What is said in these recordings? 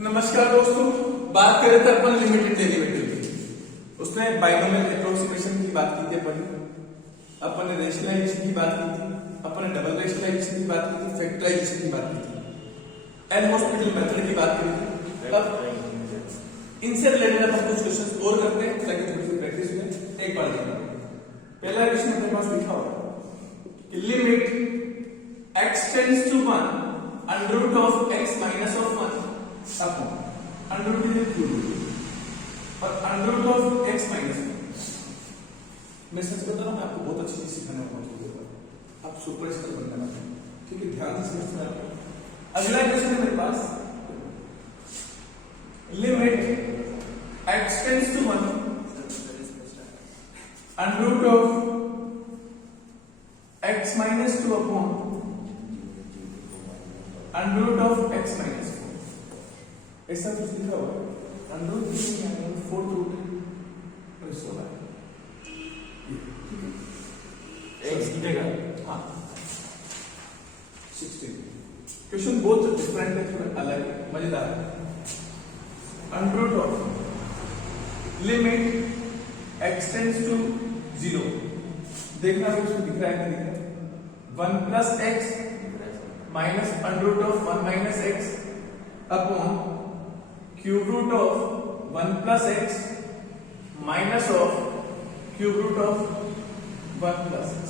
नमस्कार दोस्तों, बात करें तो अपन लिमिटेड डेरिवेटिव की। उसने बाइनोमियल एप्रोक्सीमेशन की बात की थी, अपन ने रेशनलाइजेशन की बात की थी, अपन ने डबल रेशनलाइजेशन की बात की थी, फैक्टराइजेशन की बात की थी, एल हॉस्पिटल मेथड की बात की थी। अब इनसे रिलेटेड अपन कुछ क्वेश्चंस और करते हैं ताकि थोड़ी सी प्रैक्टिस में एक बार देखते हैं। पहला क्वेश्चन अपने पास लिखा हुआ कि limit x tends to 1 under root of x minus of 1 upon under root is cube और under root of x minus 1। मैं सच बता रहा हूं, मैं आपको बहुत अच्छी चीज सिखाने वाला हूं। आप सुपर स्टार बनना है, ठीक है? ध्यान से समझना। अगला क्वेश्चन है मेरे पास, limit x tends to 1 under root of x minus 2 upon under root of x minus 4। ऐसा कुछ लिखा हुआ है, अंडर रूट यानी फोर्थ रूट और इसको x गिरेगा। हाँ, 16। क्वेश्चन बहुत डिफरेंट है, थोड़ा अलग है, मजेदार है। Under root of limit x tends to 0, देखना भी उसमें दिख रहा है कि नहीं दिख रहा है। 1 plus x minus under root of 1 minus x upon cube root of 1 plus x minus of cube root of 1 plus x।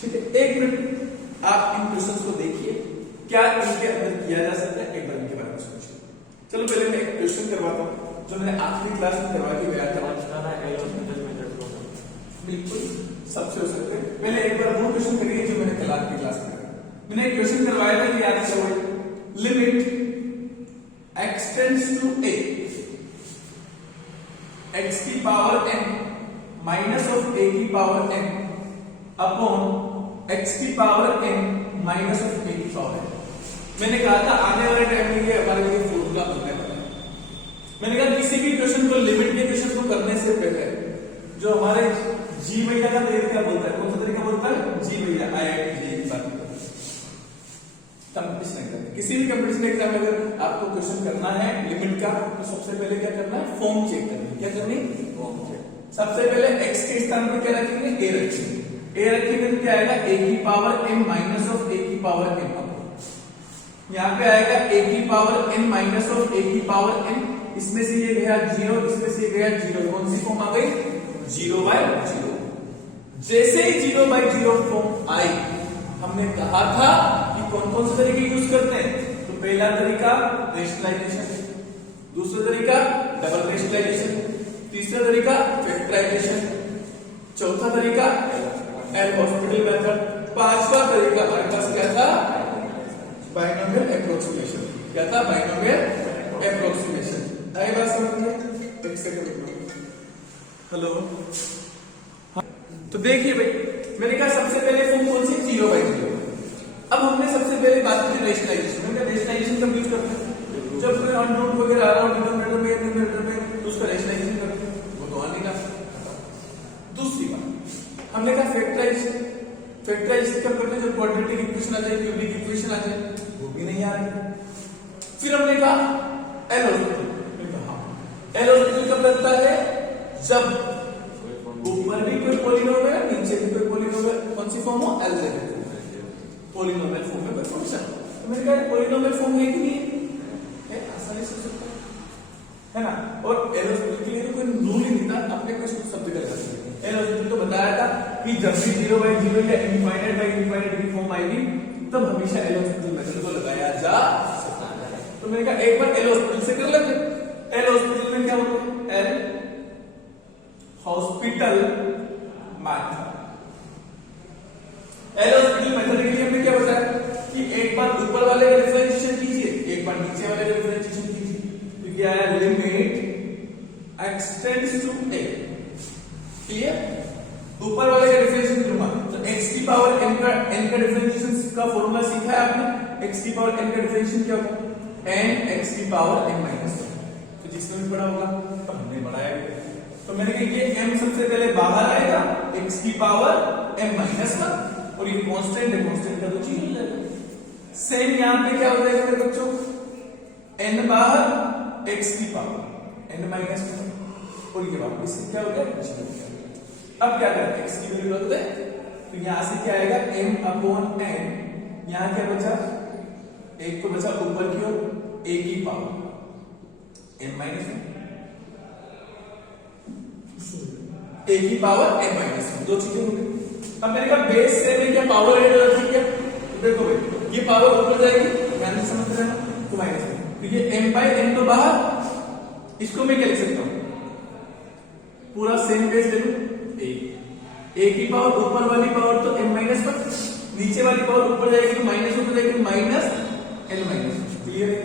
ठीक है, एक मिनट आप इन क्वेश्चंस को देखिए, क्या इनके अंदर किया जा सकता है, एक बार इनके बारे में सोचिए। चलो पहले मैं एक क्वेश्चन करवाता हूं जो मैंने आखिरी क्लास में करवा के गया था। बिल्कुल सबसे हो सकते हैं। पहले एक बार वो क्वेश्चन करिए जो मैंने कल आखिरी क्लास में कराया। मैंने एक क्वेश्चन करवाया था कि याद करो, limit x tends to a x की power n minus of a की पावर n अपॉन x की power n minus of a की पावर n। मैंने कहा था आने वाले टाइम में ये हमारे लिए फॉर्मूला बनने वाला है। मैंने कहा किसी भी क्वेश्चन को, लिमिट के क्वेश्चन को करने से पहले जो हमारे जी भैया का तरीका क्या बोलता है, कौन सा तरीका बोलता है? जी भैया IIT की बात करते हैं। कंपटीशन एग्जाम, किसी भी कंपटीशन एग्जाम में अगर आपको क्वेश्चन करना है लिमिट का, तो सबसे पहले क्या करना है? फॉर्म चेक करनी है। क्या करनी? Form check. सबसे पहले x के स्थान पर क्या रखेंगे? a रखेंगे। a रखेंगे तो क्या आएगा? a की power m minus of a की पावर m। यहाँ पे आएगा a की power n minus of a की पावर n। इसमें से ये गया 0, इसमें से ये गया 0। कौन सी फॉर्म आ गई? 0/0। जैसे ही 0/0 फॉर्म आई, हमने कहा था कि कौन कौन से तरीके यूज करते हैं। तो पहला तरीका रेशनलाइजेशन, दूसरा तरीका डबल रेशनलाइजेशन, तीसरा तरीका फैक्टराइजेशन, चौथा तरीका एल हॉस्पिटल मेथड, पांचवा तरीका हमारे पास क्या था? Binomial approximation. क्या था? Binomial approximation. आई बात समझ में? एक सेकंड। हेलो, तो देखिए भाई, मैंने कहा सबसे पहले फॉर्म कौन सी? 0/0। अब हमने सबसे पहले बात की रेशनलाइजेशन। मैंने रेशनलाइजेशन कब यूज करते हैं? जब कोई अंडर रूट वगैरह आ रहा हो डिनोमिनेटर में, न्यूमरेटर में, तो उसका रेशनलाइजेशन करते हैं, वो तो आने का। दूसरी बात हमने कहा फैक्टराइजेशन। फैक्टराइजेशन कब करते हैं? जब क्वाड्रेटिक इक्वेशन आ जाए, क्यूबिक इक्वेशन आ जाए, वो भी नहीं आ रही। फिर हमने कहा एल हॉस्पिटल। एल हॉस्पिटल कब लगता है? जब ऊपर भी कोई पॉलिनोमियल, नीचे भी कोई पॉलिनोमियल, कौन सी फॉर्म हो? अलजेब्रिक पॉलिनोमियल फॉर्म में कोई फंक्शन। तो मैंने कहा पॉलिनोमियल फॉर्म है कि नहीं है? आसानी से सकता है ना। और एल हॉस्पिटल के लिए कोई रूल ही नहीं था, अपने कोई शब्द कर सकते हैं। एल हॉस्पिटल तो बताया था कि जब भी 0/0 या इनफाइनाइट की फॉर्म आएगी, तब हमेशा एल हॉस्पिटल मेथड को लगाया जा सकता है। तो मैंने कहा एक बार एल हॉस्पिटल से कर लेते। एल हॉस्पिटल में क्या होता है? L hospital method. L hospital method के लिए हमने क्या बताया कि एक बार ऊपर वाले का डिफरेंशिएशन कीजिए, एक बार नीचे वाले का डिफरेंशिएशन कीजिए। तो क्या है? Limit x tends to a। Clear? ऊपर वाले का डिफरेंशिएशन करूंगा तो x की पावर n का डिफरेंशिएशन का फॉर्मूला सीखा है आपने। x की पावर n का डिफरेंशिएशन क्या होता है? n x की पावर n माइनस 1। तो जिसमें भी पढ़ा होगा तो हमने बढ़ाया। तो मैंने कहा ये m सबसे पहले बाहर आएगा, x की पावर m माइनस 1, और ये कांस्टेंट है, कांस्टेंट का तो चीज हो जाएगा। सेम यहां पे क्या हो जाएगा मेरे बच्चों? n बाहर x की पावर n माइनस 1 और ये वापस से क्या हो गया 0। अब क्या करते हैं x की वैल्यू रख दे तो यहां से क्या आएगा m अपॉन n, यहां क्या बचा एक तो बचा ऊपर की ओर a की पावर n माइनस 1 a की पावर n माइनस 1, दो चीजें हो गई। अब मैंने कहा बेस से में क्या पावर ऐड हो रखी है, तो देखो भाई ये पावर ऊपर जाएगी ध्यान से समझ रहे हो तो माइनस में, तो ये m बाई n तो बाहर, इसको मैं क्या लिख सकता हूं पूरा सेम बेस ले लूं a की पावर ऊपर वाली पावर तो m माइनस 1, नीचे वाली पावर ऊपर जाएगी तो माइनस ऊपर जाएगी माइनस n माइनस 1, क्लियर है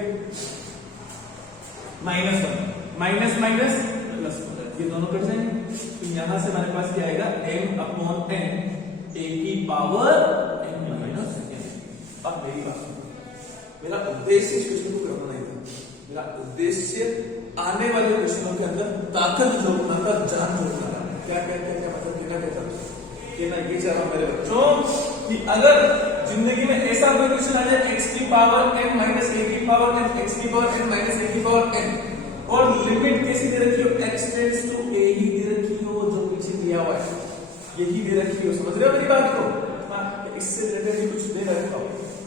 माइनस 1 माइनस माइनस प्लस 1 ये दोनों कट जाएंगे तो यहां से हमारे पास क्या आएगा m अपॉन n a की पावर n माइनस 1। अब मेरी बात सुनो, मेरा उद्देश्य इस क्वेश्चन को करना नहीं था, मेरा उद्देश्य आने वाले क्वेश्चनों के अंदर ताकत जोड़ना था, जान जोड़ना था। क्या क्या क्या क्या मतलब कहना क्या था कि ना ये चाह मेरे बच्चों कि अगर जिंदगी में ऐसा कोई क्वेश्चन आ जाए x की पावर n माइनस a की पावर n, x की पावर n माइनस a की पावर n और लिमिट कैसी दे रखी हो x टेंड्स टू a ही दे रखी हो जो पीछे दिया हुआ है यही दे रखी हो, समझ रहे हो मेरी बात को, हाँ इससे रिलेटेड कुछ दे रखा हो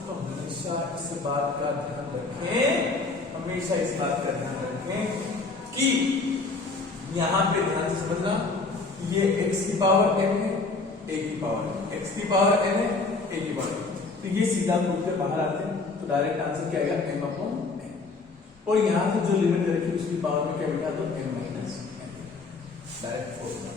तो हमेशा इस बात का ध्यान रखें, हमेशा इस बात का ध्यान रखें कि यहां पे ध्यान से समझना ये x की पावर n है a की पावर x की पावर n है a की पावर, तो ये सीधा रूप से बाहर आते हैं तो डायरेक्ट आंसर क्या आएगा m अपॉन n, और यहां से जो लिमिट रखी उसकी पावर में क्या मिला तो m minus n, direct formula.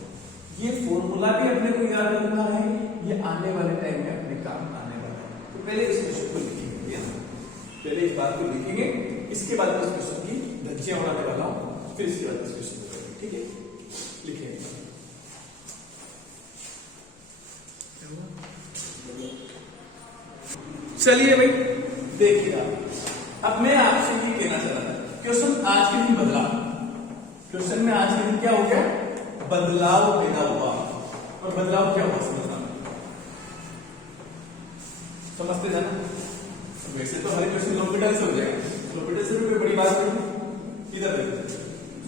ये फॉर्मूला भी अपने को याद रखना है, ये आने वाले टाइम में अपने काम आने वाला है, तो पहले इस क्वेश्चन को लिखेंगे, पहले इस बात को लिखेंगे, इसके बाद इस क्वेश्चन की धज्जियां उड़ाने वाला हूं, फिर इसके बाद इस क्वेश्चन को करेंगे, ठीक है लिखेंगे। चलिए भाई देखिए अब मैं आपसे ये कहना चाह रहा था क्वेश्चन आज के दिन बदला, क्वेश्चन में आज के दिन क्या हो गया बदलाव पैदा हुआ, और बदलाव क्या हुआ समझते जाना। वैसे तो हर क्वेश्चन लॉपिटल से हो जाएगा, लॉपिटल से भी कोई बड़ी बात नहीं। इधर देखिए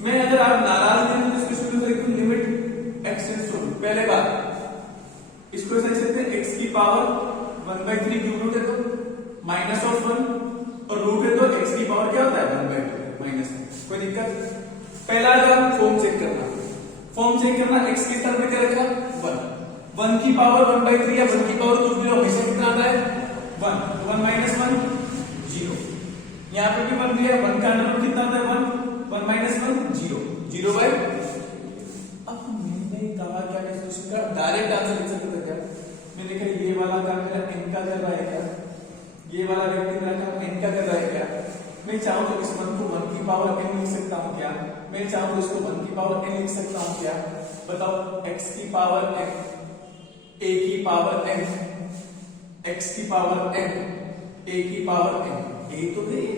मैं अगर आप नाराज हैं तो इस क्वेश्चन में लिखूं लिमिट x टेंड्स टू, पहले बात इसको ऐसे लिख सकते हैं x की पावर 1/3 क्यूब रूट है तो माइनस ऑफ 1 और रूट है तो x की पावर क्या होता है 1/2 माइनस, कोई दिक्कत। पहला काम फॉर्म चेक करना, फॉर्म चेक करना x के स्थान पे क्या रखा 1 की पावर 1/3 या 1 की पावर कुछ भी हमेशा कितना आता है 1 1 माइनस 1 0, यहाँ पे भी 1 दिया 1 का अंडर रूट कितना आता है 1 माइनस 1 0 0/। अब मैंने कहा क्या क्वेश्चन का डायरेक्ट आंसर लिख सकते थे क्या, मैंने कहा ये वाला काम मेरा n का कर रहा है क्या, ये वाला व्यक्ति मेरा काम n का कर रहा है क्या, मैं चाहूं तो इस 1 को 1 की पावर n लिख सकता हूं क्या, मैं चाहूं तो इसको 1 की पावर n लिख सकता हूं क्या, बताओ x की पावर n a की पावर n x की पावर n a की पावर n, a तो नहीं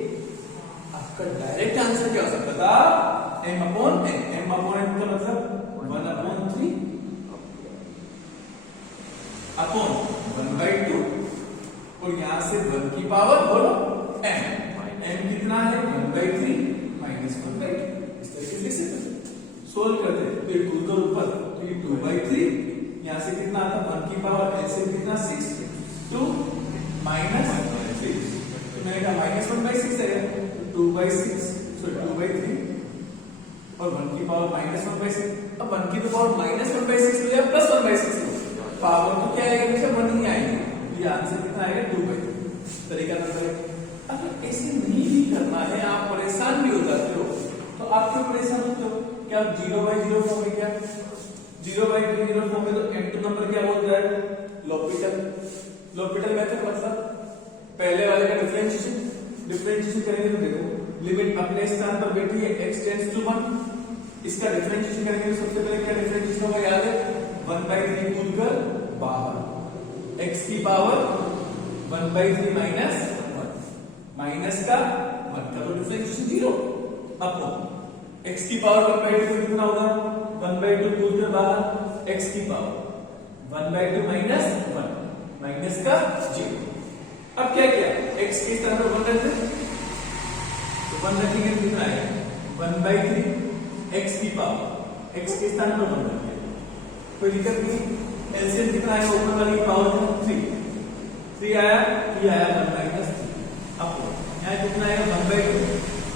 आपका डायरेक्ट आंसर क्या हो सकता था m upon n, m upon n का मतलब 1/3 अपॉन 1/2 और यहां से 1 की पावर बोलो m कितना है 1/3 माइनस 1/2, इस तरीके से लिख सकते सोल्व करते हैं तो ये 2 का ऊपर तो ये 2/3, यहां से कितना आता 1 की पावर n से कितना 6 2 माइनस 3, तो मैंने कहा माइनस 1/6 है 2/6 सो 2/3 और 1 की पावर माइनस 1/6, अब 1 की पावर माइनस 1/6 हो या प्लस 1/6 पावर तो क्या आएगा हमेशा 1 ही आएगी, ये आंसर कितना आएगा 2/3। तरीका नंबर 1, अगर ऐसे नहीं भी करना है आप परेशान भी हो जाते हो तो आप क्यों परेशान होते हो, क्या 0/0 फॉर्म है क्या 0/0 फॉर्म में तो n2 नंबर क्या बोलता है लॉपिटल, लॉपिटल मेथड मतलब पहले वाले का डिफरेंशिएशन करेंगे तो देखो लिमिट अपने स्थान पर बैठी है x टेंड्स टू 1, इसका डिफरेंशिएशन करेंगे तो सबसे पहले क्या डिफरेंशिएशन होगा याद है 1/3 कूद कर बाहर x की पावर 1/3 माइनस 1 माइनस का 1 का तो डिफरेंशिएशन 0 अपॉन x की पावर 1/2 कितना होगा 1/2 कूद कर बाहर x की पावर 1/2 माइनस 1 माइनस का 0। अब क्या किया x के स्थान पर 1 रख दे तो 1 रखेंगे तो कितना आएगा 1/3 x की पावर x के स्थान पर 1 रखेंगे, कोई दिक्कत नहीं। एलसीएम कितना आएगा ऊपर वाली पावर 3 आया, ये आया 1 - 3। अब यहाँ कितना आएगा 1/2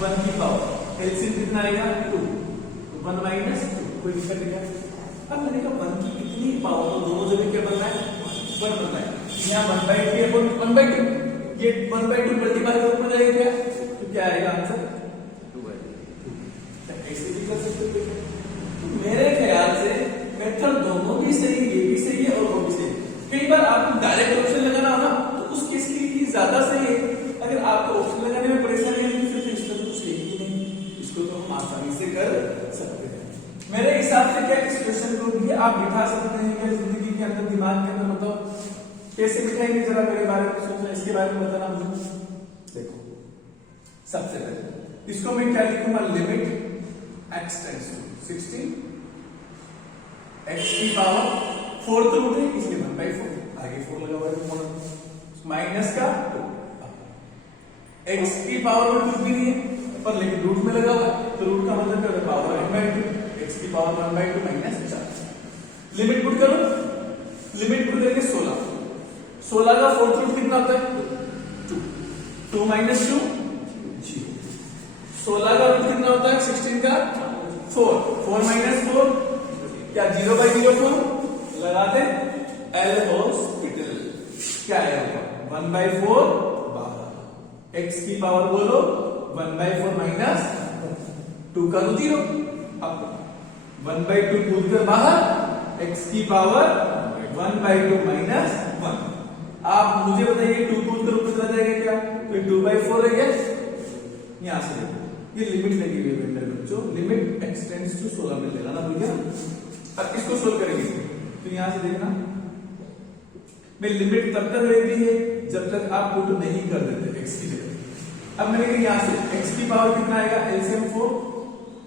1 की पावर, एलसीएम कितना आएगा 2, तो 1 - 2, कोई दिक्कत नहीं है। अब मैंने कहा 1 की कितनी पावर, तो दोनों जगह क्या बनना है 1 बनना है। यहाँ 1/3 अपन 1/2, ये 1/2 मल्टीप्लाई कर ऊपर जाएगा क्या, तो क्या आएगा आंसर 2/2। ऐसे भी कर सकते हो। तो मेरे ख्याल से मेथड दोनों भी सही, ये भी सही है और वो भी सही है। कई बार आपको डायरेक्ट ऑप्शन लगाना हो ना, तो उस केस के लिए ज्यादा सही है। अगर आपको ऑप्शन लगाने में परेशानी है तो फिर इसका तो कुछ है ही नहीं, इसको तो हम आसानी से कर सकते हैं। मेरे हिसाब से क्या इस क्वेश्चन को भी आप बिठा सकते हैं क्या जिंदगी के अंदर, दिमाग के अंदर, मतलब कैसे बिठाएंगे जरा मेरे बारे में सोचना, इसके बारे में बताना मुझे। देखो सबसे पहले इसको मैं क्या लिखूंगा, limit x tends to 16 x की पावर 4th रूट है इसलिए 1/4, आगे 4 लगा हुआ है माइनस का 2, x की पावर में कुछ भी नहीं है पर लेकिन रूट में लगा हुआ है, तो रूट का मतलब क्या है पावर n/2, x की पावर 1/2 माइनस 4। लिमिट पुट करो, लिमिट पुट करेंगे 16 का 4th रूट कितना होता है 2, 2 - 2 0। 16 का रूट कितना होता है 16 का 4, 4 - 4 क्या 0/04 लगा दे, L हॉस्पिटल क्या आएगा 1/4 12, x की पावर बोलो 1/4 माइनस 2 का रूट 0। अब 1/2 कूद कर बाहर, x की पावर 1/2 माइनस 1। आप मुझे बताइए 2 कूद कर ऊपर चला जाएगा क्या, तो 2/4 है क्या। यहां से देखो ये लिमिट लगी हुई है मेरे बच्चों, लिमिट x टेंड्स टू 16 में लेना ना भैया। अब इसको सोल्व करेंगे तो यहां से देखना मैं लिमिट तब तक रहती है जब तक आप पुट नहीं कर देते x की जगह। अब मैंने कहा यहां से x की पावर कितना आएगा एलसीएम 4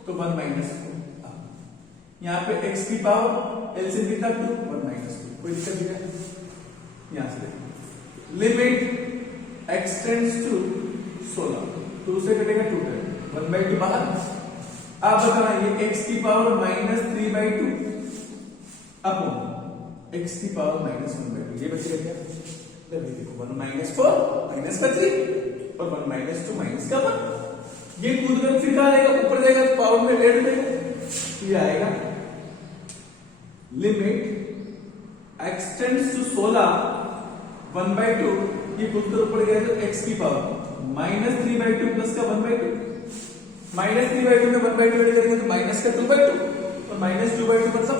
तो 1 - 4, यहां पे x की पावर एलसीएम कितना 2 1 - 2, कोई दिक्कत नहीं है। यहां से देखो लिमिट x टेंड्स टू 16 तो उसे कटेगा 2 1/2 बाहर। आप बताना ये x की पावर -3/2 अपॉन x की पावर -1/2, ये बचेगा क्या, देखो 1 - 4 माइनस का 3 और 1 - 2 माइनस का 1। ये कूद कर फिर कहां आएगा ऊपर जाएगा पावर में ऐड हो जाएगा, ये आएगा लिमिट x टेंड्स टू 16 1/2, ये कूद कर ऊपर गया तो x की पावर -3/2 प्लस का 1/2, -3/2 में 1/2 ऐड करेंगे तो माइनस का 2/2 और -2/2 मतलब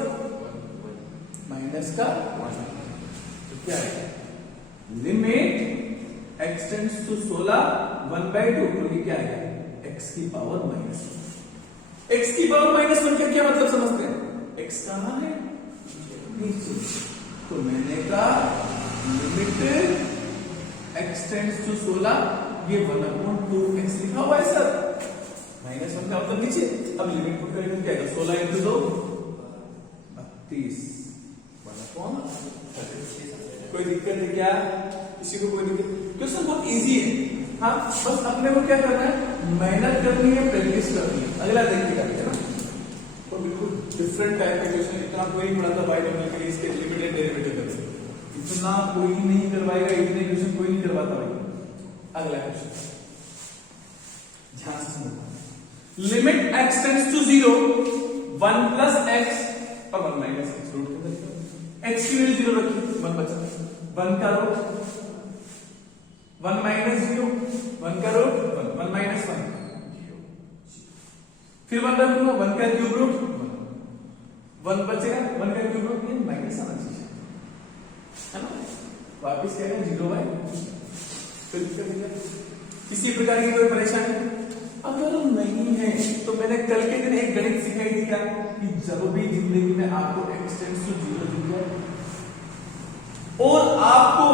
माइनस का 1। तो क्या है लिमिट x टेंड्स टू 16 1/2 तो ये क्या है x की पावर -1। x की पावर -1 का क्या मतलब समझते हैं, x कहां है नीचे, तो मैंने कहा लिमिट x टेंड्स टू 16 ये 1/2x लिखा हुआ है सर, -1 का मतलब नीचे। अब लिमिट पुट करेंगे क्या आएगा 16 × 2 32 कोई दिक्कत है क्या, किसी को कोई दिक्कत, क्वेश्चन बहुत इजी है। हाँ बस अपने को क्या करना है, मेहनत करनी है, प्रैक्टिस करनी है। अगला देखिएगा है ना, तो बिल्कुल डिफरेंट टाइप का क्वेश्चन, इतना कोई नहीं पढ़ाता बायोलॉजिकली इसके लिमिटेड डेरिवेटिव करते, इतना कोई नहीं करवाएगा, इतने क्वेश्चन कोई नहीं करवाता भाई। अगला क्वेश्चन ध्यान से सुनो, limit x tends to 0 1 plus x और 1 माइनस x रूट के अंदर x की वैल्यू 0 रखिए, 1 बचा, 1 का रूट 1 माइनस 0, 1 का रूट 1 माइनस 1 फिर 1 रखूंगा, 1 का क्यूब रूट 1 बचेगा, 1 का क्यूब रूट में माइनस आना चाहिए है ना, वापिस क्या है 0/, किसी प्रकार की कोई परेशानी अगर नहीं है तो मैंने कल के दिन एक गणित सिखाई थी क्या कि जब भी जिंदगी में आपको x टेंड्स टू 0 दिख जाए और आपको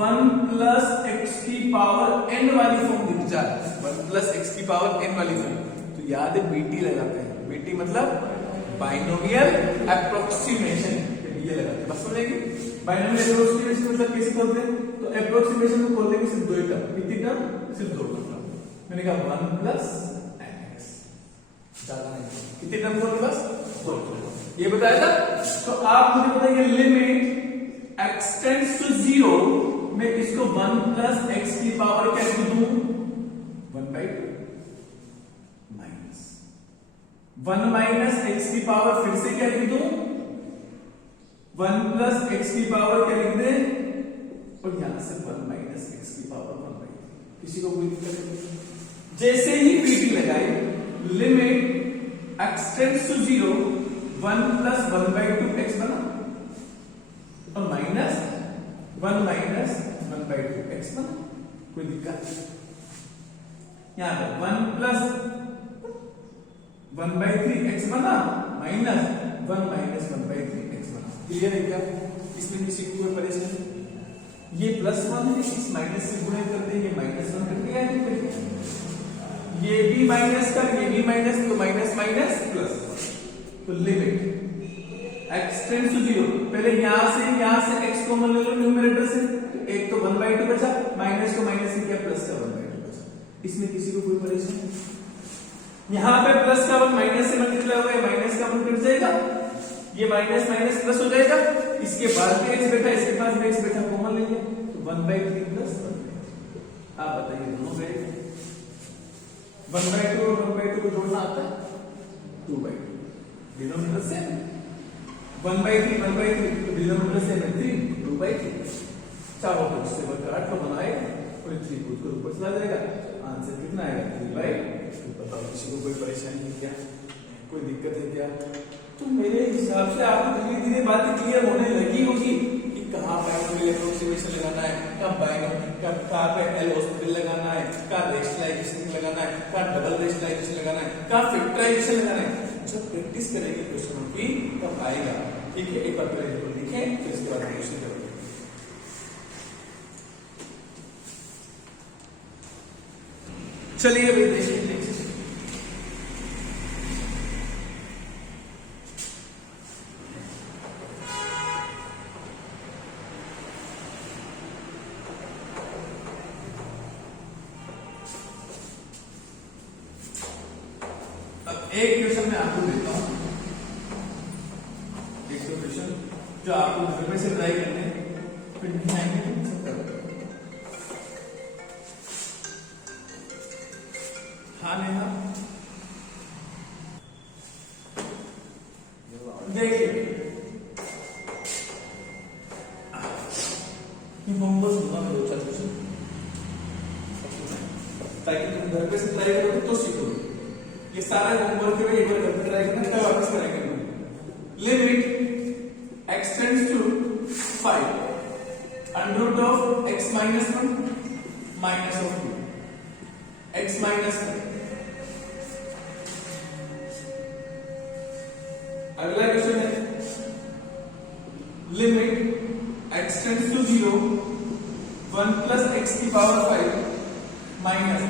1 प्लस x की पावर n वाली फॉर्म दिख जाए, 1 प्लस x की पावर n वाली फॉर्म, तो याद है बीटी लगाते हैं, बीटी मतलब बाइनोमियल अप्रोक्सीमेशन, ये लगाते हैं, बस समझेंगे। बाइनोमियल अप्रोक्सीमेशन मतलब कैसे खोलते हैं, तो अप्रोक्सीमेशन को खोलने के सिर्फ 2 टर्म, कितनी टर्म, सिर्फ 2 टर्म, मैंने कहा 1 प्लस x, ज्यादा नहीं, कितने टर्म फोर के पास 4, ये बताया था। तो आप मुझे बताइए लिमिट x टेंड्स टू 0, मैं इसको 1 प्लस x की पावर क्या लिख दूं, 1/2 माइनस 1 माइनस x की पावर, फिर से क्या लिख दूं, 1 प्लस x की पावर क्या लिख दे, और यहां से 1 माइनस x की पावर 1/2। किसी को कोई दिक्कत नहीं? जैसे ही पीटी लगाए, limit x tends to 0, 1 plus 1/2 x बना, और माइनस 1 माइनस 1/2 x बना, कोई दिक्कत? यहां पर 1 प्लस 1/3 x बना, माइनस 1 माइनस 1/3 x बना। क्लियर है क्या? इसमें किसी को कोई परेशानी? ये +1 है, इस माइनस से गुणा कर दे, ये -1 कर दिया है, ये भी माइनस का, ये भी माइनस, तो माइनस माइनस प्लस। तो लिमिट x टेंड्स टू 0, पहले यहां से x कॉमन ले लो न्यूमरेटर से, तो एक तो 1/2 बचा, माइनस को माइनस से किया, प्लस का 1/2 बचा। इसमें किसी को कोई परेशानी? यहां पे प्लस का 1 माइनस से मल्टीप्लाई हुआ है, माइनस का 1 कट जाएगा, ये माइनस माइनस प्लस हो जाएगा, इसके पास भी x बैठा, इसके पास भी x बैठा, कॉमन ले लिया, तो 1/3 प्लस 1/2। आप बताइए दोनों गए, 1/2 और 1/2 को जोड़ना आता है, 2/2, डिनोमिनेटर से 1/3 1/3, तो डिनोमिनेटर से 3 2/3, चाहो तो इससे बढ़कर 8 को बनाए और 3 को ऊपर चला जाएगा, आंसर कितना आएगा, 3/2। बताओ किसी को कोई परेशानी है क्या, कोई दिक्कत है क्या? तो मेरे हिसाब से आपको धीरे धीरे बातें क्लियर होने लगी होगी कि कहाँ बाइनोमियल अप्रोक्सीमेशन लगाना है, कहाँ पे एल हॉस्पिटल लगाना है, कहाँ रेशनलाइजेशन लगाना है, कहाँ डबल रेशनलाइजेशन लगाना है, कहाँ फैक्टराइजेशन लगाना है। जब प्रैक्टिस करेंगे क्वेश्चनों की तब आएगा, ठीक है? एक बार पहले को लिखें, फिर इसके बाद क्वेश्चन करेंगे। चलिए भाई देखिए नेक्स्ट, एक क्वेश्चन मैं आपको देता हूं, एक तो क्वेश्चन जो आपको घर में से ट्राई करने फिर नहीं आएंगे तो सब करो। हाँ नेहा, देखिए होमवर्क दूंगा मैं 2-4 क्वेश्चन, ताकि तुम घर पे से ट्राई करोगे तो सीखोगे। ये सारा होमवर्क है, एक बार करके ट्राई करना, तब वापस करेंगे। Limit x tends to 5 under root of x minus 1 minus of 2 x minus 1। अगला क्वेश्चन है limit x tends to 0, 1 plus x की power 5 minus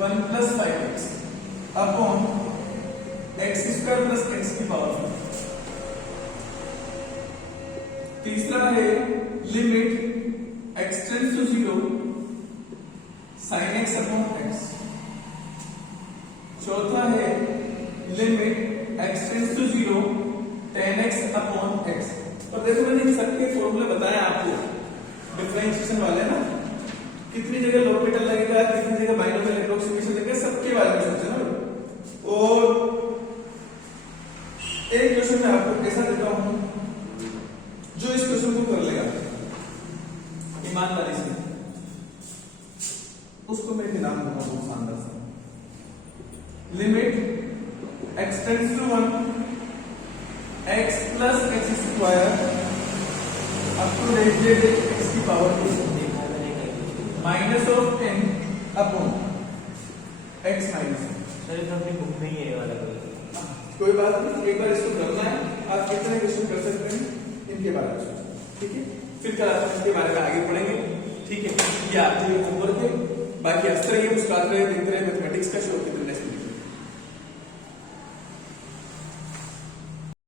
1 plus 5x upon x square plus x की पावर 5। तीसरा है limit x tends to 0, sin x upon x। चौथा है limit x tends to 0, tan x upon x। और देखो मैंने सबके फॉर्मूले बताया आपको, डिफरेंशिएशन वाले ना, कितनी जगह लॉपिटल लगेगा, कितनी जगह बाइनोमियल अप्रोक्सीमेशन लगेगा, सबके बारे में सोचना। और एक क्वेश्चन मैं आपको ऐसा देता हूं, जो इस क्वेश्चन को कर लेगा ईमानदारी से, उसको मैं इनाम दूंगा बहुत शानदार सा। Limit x tends to 1, x plus x square up to radian x की power 2 minus of 10 upon x minus. अपनी बुक में ही है वाला कोई बात नहीं, एक बार इसको करना है, आप कितने क्वेश्चन कर सकते हैं इनके बारे में सोचो, ठीक है? फिर कल आप इसके बारे में आगे पढ़ेंगे, ठीक है? ये आपके लिए होमवर्क है, बाकी हंसते रहिए, मुस्कुराते रहिए, देखते रहिए मैथमेटिक्स का शो।